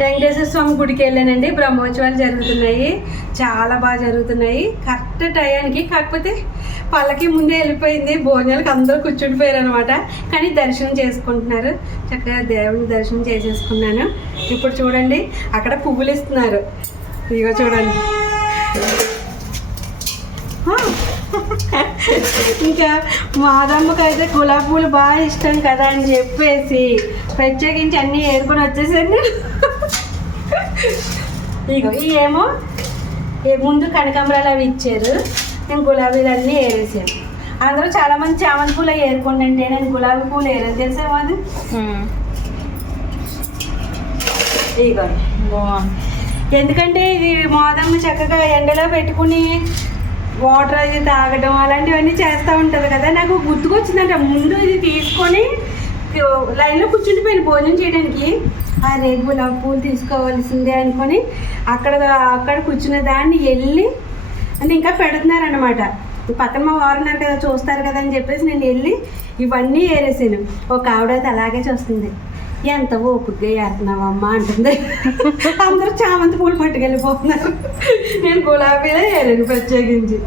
వెంకటేశ్వర స్వామి గుడికి వెళ్ళానండి. బ్రహ్మోత్సవాలు జరుగుతున్నాయి, చాలా బాగా జరుగుతున్నాయి. కరెక్ట్ టయానికి, కాకపోతే పళ్ళకి ముందే వెళ్ళిపోయింది. భోజనాలకు అందరూ కూర్చుండిపోయారు అనమాట. కానీ దర్శనం చేసుకుంటున్నారు. చక్కగా దేవుని దర్శనం చేసేసుకున్నాను. ఇప్పుడు చూడండి, అక్కడ పువ్వులు ఇస్తున్నారు. ఇదిగో చూడండి. ఇంకా మాదమ్మకి అయితే గులాబీ పూలు బాగా ఇష్టం కదా అని చెప్పేసి ప్రత్యేకించి అన్నీ ఏరుకొని వచ్చేసాను. ఇగో ఏమో ముందు కనకాంబరాలు అవి ఇచ్చారు, నేను గులాబీలు అన్నీ ఏరేసాను. అందరూ చాలామంది చామంతి పూలు ఏరుకోండి అంటే నేను గులాబీ పూలు ఏరాను, తెలుసా మాది. ఇగో ఎందుకంటే ఇది మాదమ్మ చక్కగా ఎండలో పెట్టుకుని వాటర్ అది తాగడం అలాంటివన్నీ చేస్తూ ఉంటుంది కదా. నాకు గుర్తుకొచ్చిందంట, ముందు ఇది తీసుకొని లైన్లో కూర్చుండిపోయాను భోజనం చేయడానికి. అరే గులాబీ పూలు తీసుకోవాల్సిందే అనుకొని అక్కడ కూర్చున్న దాన్ని వెళ్ళి అంటే ఇంకా పెడుతున్నారనమాట. పక్కన మా వారు ఉన్నారు కదా, చూస్తారు కదా అని చెప్పేసి నేను వెళ్ళి ఇవన్నీ ఏరేసాను. ఒక ఆవిడైతే అలాగే చూస్తుంది, ఎంత ఓపికగా ఏరుతున్నావమ్మా అంటుంది. అందరూ చామంతి పూలు పట్టుకెళ్ళిపోతున్నారు, నేను గులాబీలే ఏరాను ప్రత్యేకించి.